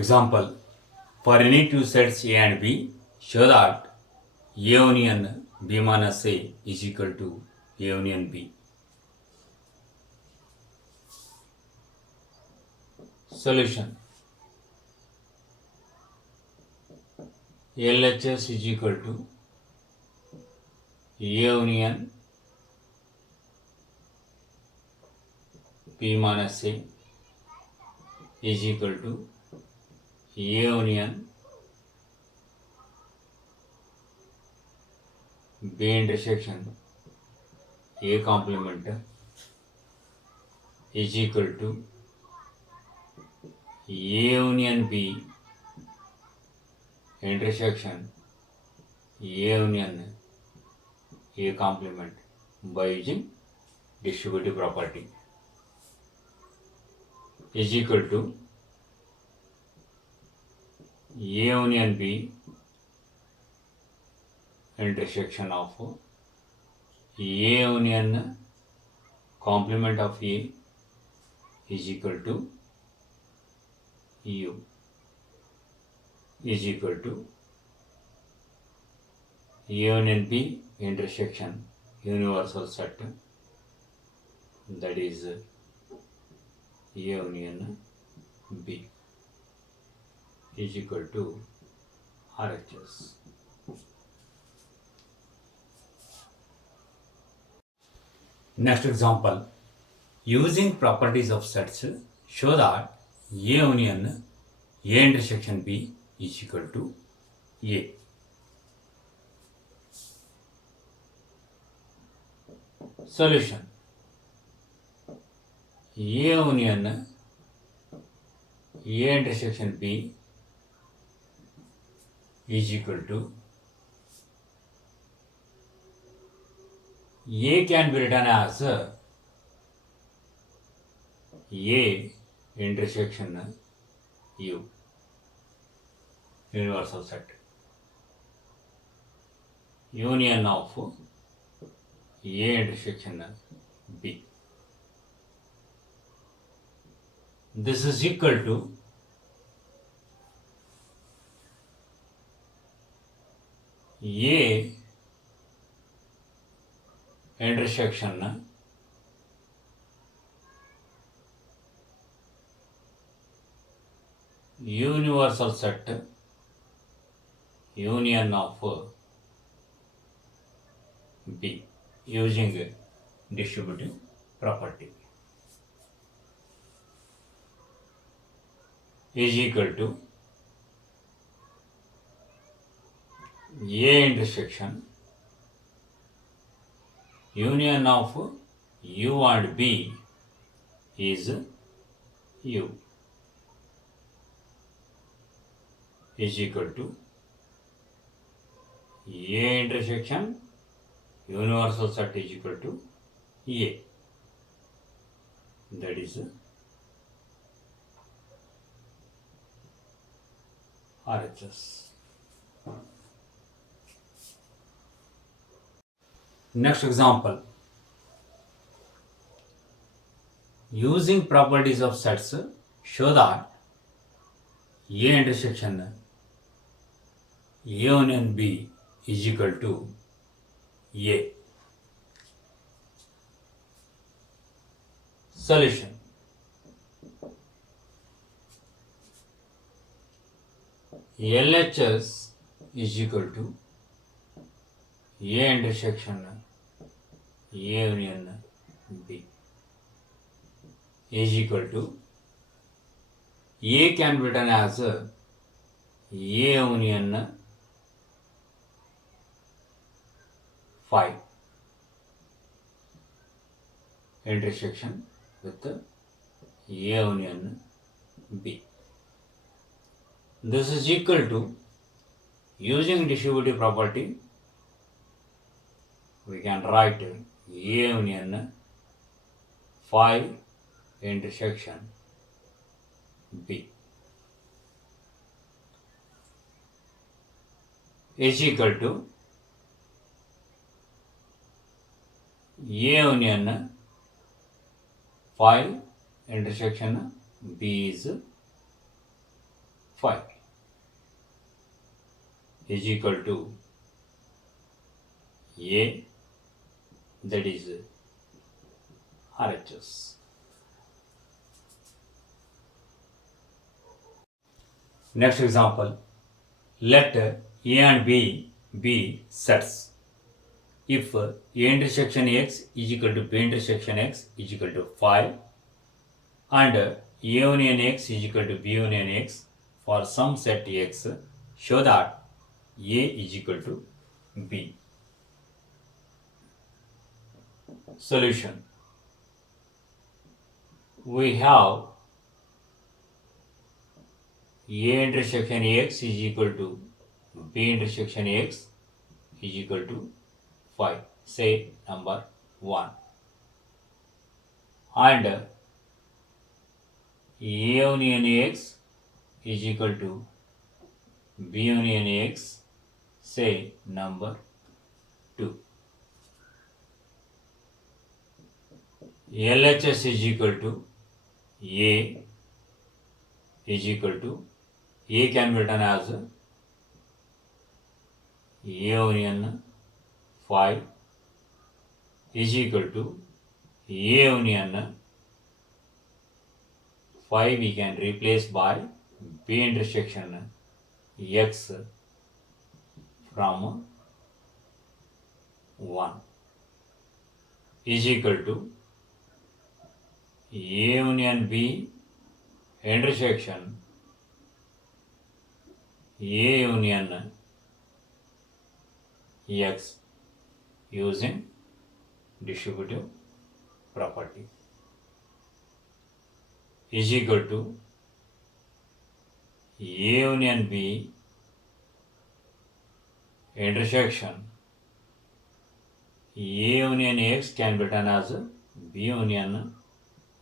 Example, for any two sets A and B, show that A union B minus A is equal to A union B. Solution. LHS is equal to A union B minus A is equal to A union B intersection A complement is equal to A union B intersection A union A complement by using distributive property is equal to A union B intersection of A union complement of A is equal to U is equal to A union B intersection universal set, that is A union B is equal to RHS. Next example, using properties of sets, show that A union A intersection B is equal to A. Solution. A union A intersection B is equal to A can be written as A intersection U, universal set, union of A intersection B. This is equal to A intersection universal set union of B using distributive property is equal to A intersection union of U and B is U is equal to A intersection universal set is equal to A, that is RHS. Next example, using properties of sets, show that A intersection A union B is equal to A. Solution. LHS is equal to A intersection A union B is equal to A can be written as A union phi intersection with A union B. This is equal to, using distributive property, we can write A union phi intersection B is equal to A union phi intersection B is 5 is equal to A, that is RHS. Next example, let A and B be sets. If A intersection X is equal to B intersection X is equal to 5 and A union X is equal to B union X for some set X, show that A is equal to B. Solution. We have A intersection X is equal to B intersection X is equal to 5. Say number 1. And A union X is equal to B union X, say number 2. LHS is equal to A is equal to A can be written as A union 5 is equal to A union 5 we can replace by B intersection X from 1 is equal to A union B intersection A union X using distributive property is equal to A union B intersection A union X can be written as B union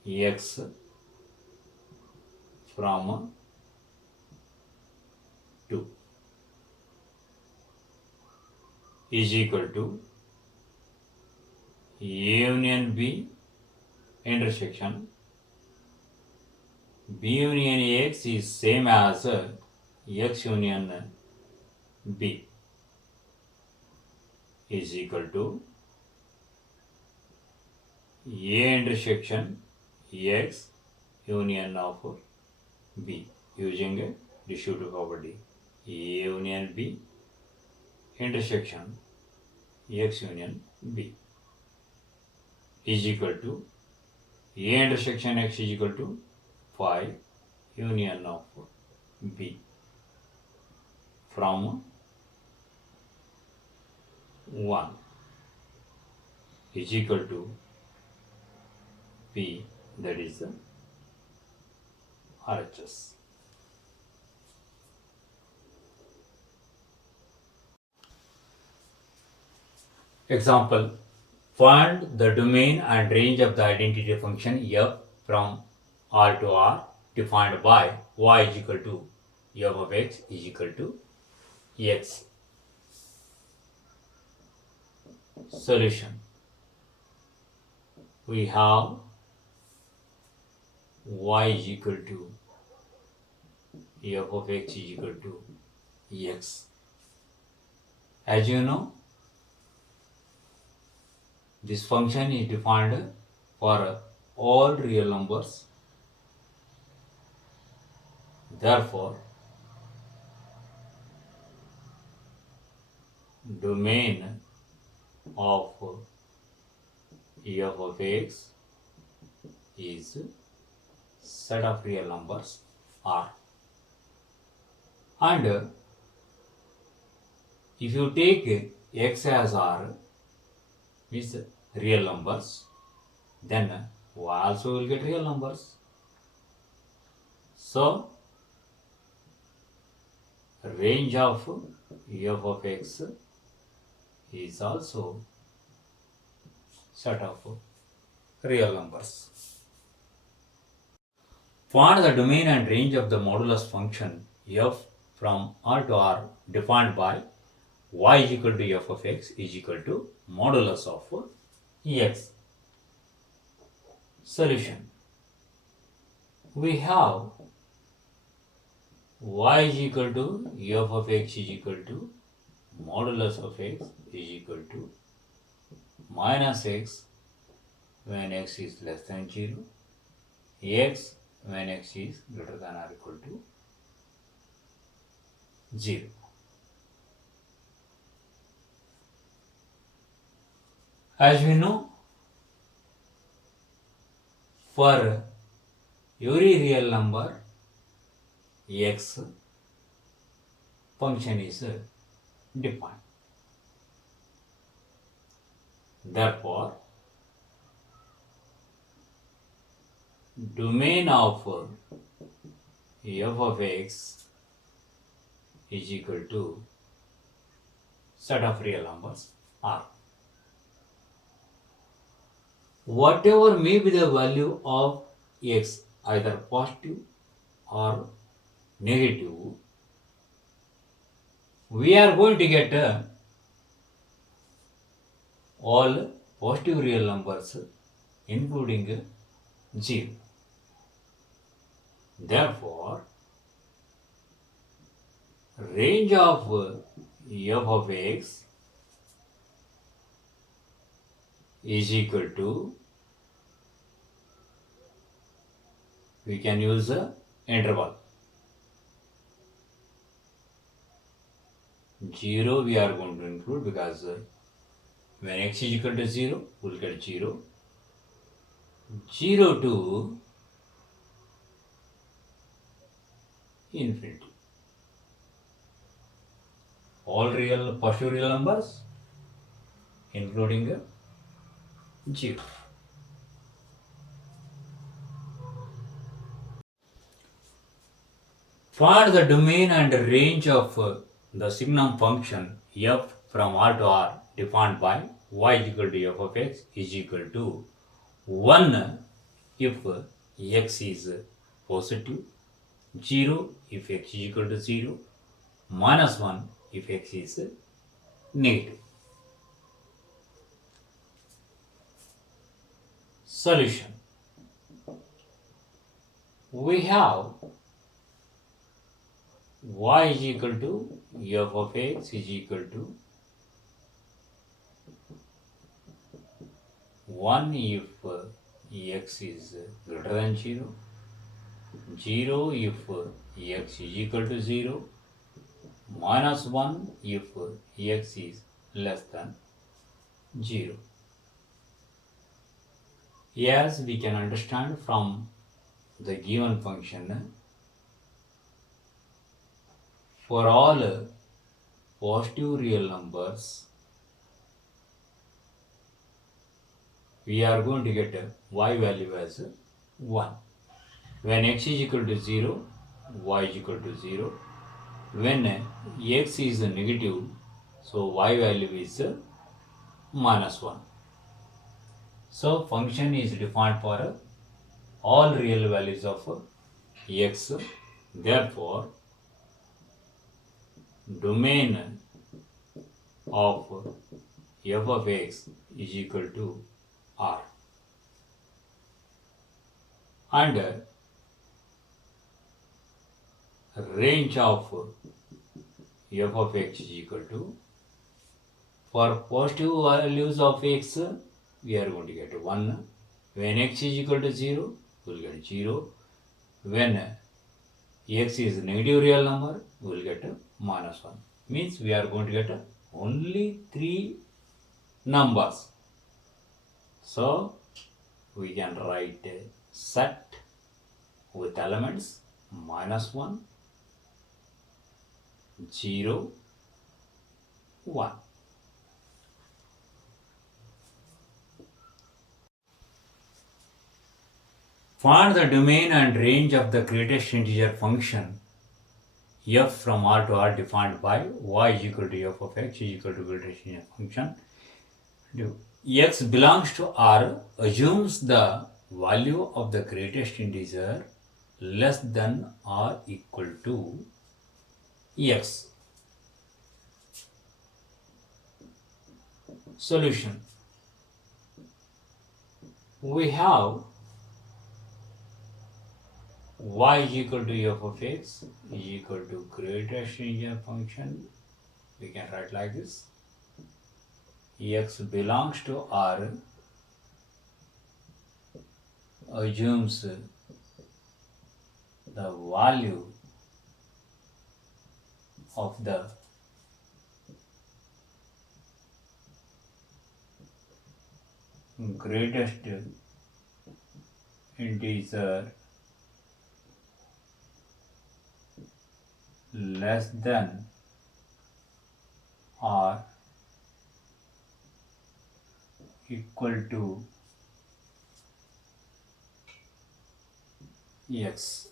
X from 2 is equal to A union B intersection B union X is same as X union B is equal to A intersection X union of B using a distributive property. A union B intersection X union B is equal to A intersection X is equal to 5 union of B from 1 is equal to P, that is the RHS. Example, find the domain and range of the identity function f from R to R defined by y is equal to f of x is equal to x. Solution. We have y is equal to f of x is equal to x. As you know, this function is defined for all real numbers. Therefore, domain of f of x is set of real numbers R. And if you take x as R, means real numbers, then y also will get real numbers. So, range of f of x is also set of real numbers. Find the domain and range of the modulus function f from R to R defined by y is equal to f of x is equal to modulus of x. Solution. We have y is equal to f of x is equal to modulus of x is equal to minus x when x is less than 0, x when x is greater than or equal to 0. As we know, for every real number x, function is defined. Therefore, domain of f of x is equal to set of real numbers R. Whatever may be the value of x, either positive or negative, we are going to get all positive real numbers including 0. Therefore, range of f of x is equal to, we can use the interval. 0 we are going to include because when x is equal to 0, we'll get 0. 0 to infinity. All real positive real numbers including 0. Find the domain and range of the signum function f from R to R defined by y is equal to f of x is equal to 1 if x is positive, 0 if x is equal to 0, minus 1 if x is negative. Solution. We have y is equal to f of x is equal to 1 if x is greater than 0, 0 if x is equal to 0, minus 1 if x is less than 0. As we can understand from the given function, for all positive real numbers, we are going to get y value as 1. When x is equal to 0, y is equal to 0. When x is negative, so y value is minus 1. So function is defined for all real values of x. Therefore, domain of f of x is equal to R. And range of f of x is equal to, for positive values of x, we are going to get 1. When x is equal to 0, we will get 0. When x is negative real number, we will get minus 1. Means we are going to get only 3 numbers. So we can write a set with elements minus 1, 0, 1. Find the domain and range of the greatest integer function f from R to R defined by y is equal to f of x is equal to greatest integer function. X belongs to R assumes the value of the greatest integer less than or equal to x. Solution. We have y is equal to f of x is equal to greatest integer function. We can write like this. X belongs to R assumes the value of the greatest integer less than or equal to x.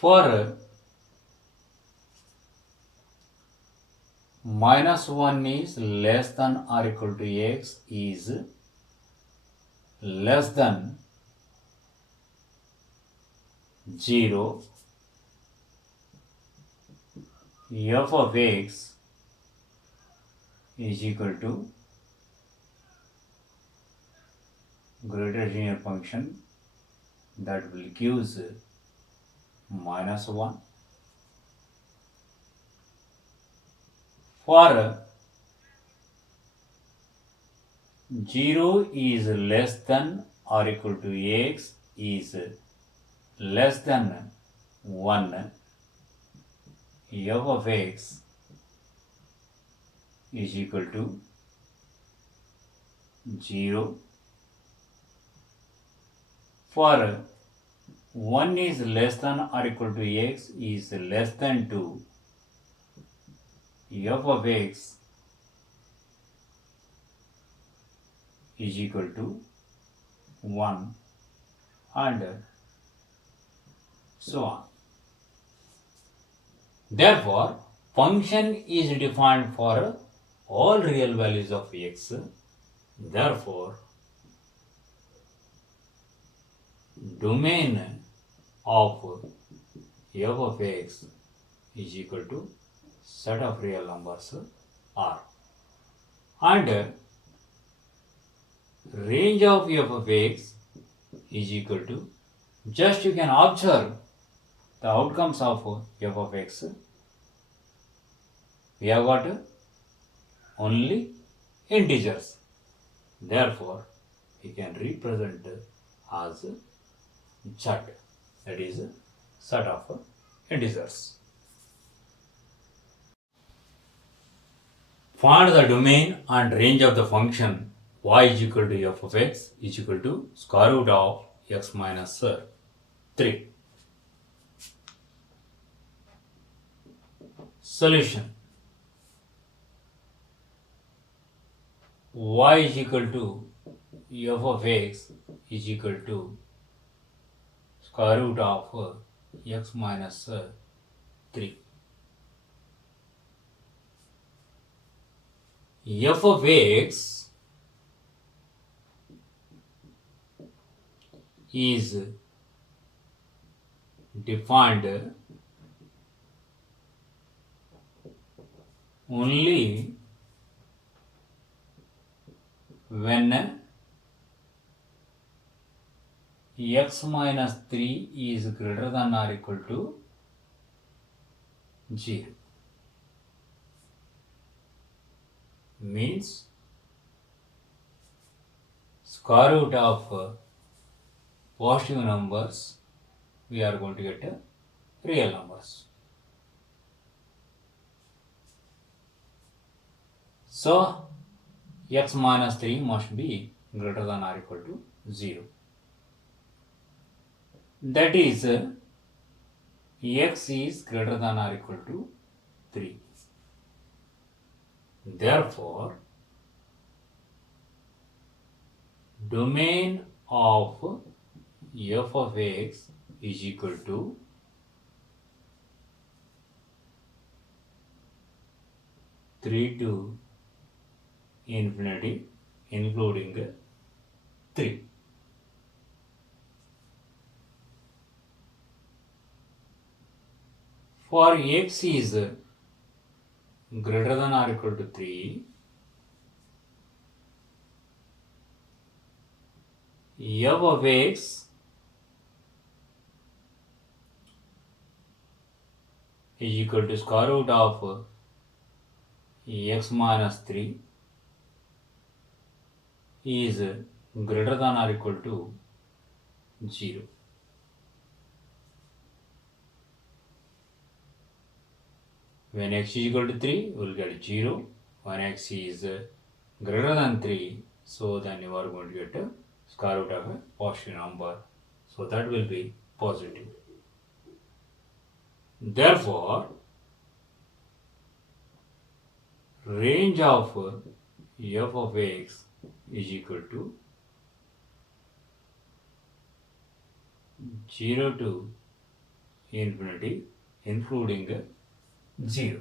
For -1 is less than or equal to x is less than 0, f of x is equal to greatest integer function that will gives -1. For 0 is less than or equal to x is less than 1, f of x is equal to 0. For 1 is less than or equal to x is less than 2, f of x is equal to 1 and so on. Therefore, function is defined for all real values of x. Therefore, domain of f of x is equal to set of real numbers R, and range of f of x is equal to, just you can observe the outcomes of f of x. We have got only integers. Therefore, we can represent as z, that is set of integers. Find the domain and range of the function y is equal to f of x is equal to square root of x minus 3. Solution: y is equal to f of x is equal to square root of x minus 3. F of x is defined only when x minus 3 is greater than or equal to 0. Means square root of positive numbers, we are going to get real numbers. So x minus 3 must be greater than or equal to 0. That is, x is greater than or equal to 3. Therefore, domain of f of x is equal to 3 to infinity, including 3. For x is greater than or equal to 3, f of x is equal to square root of x minus 3 is greater than or equal to 0. When x is equal to 3, we will get 0. When x is greater than 3, so then you are going to get a square root of a positive number. So that will be positive. Therefore, range of f of x is equal to 0 to infinity, including 0.